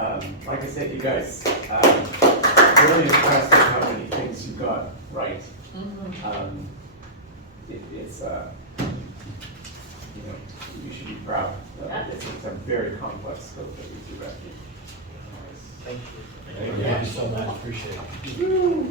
like I said, you guys, really impressed with how many things you got right. It's you should be proud. It's a very complex scope that we do right here. Thank you. Thank you so much, appreciate it.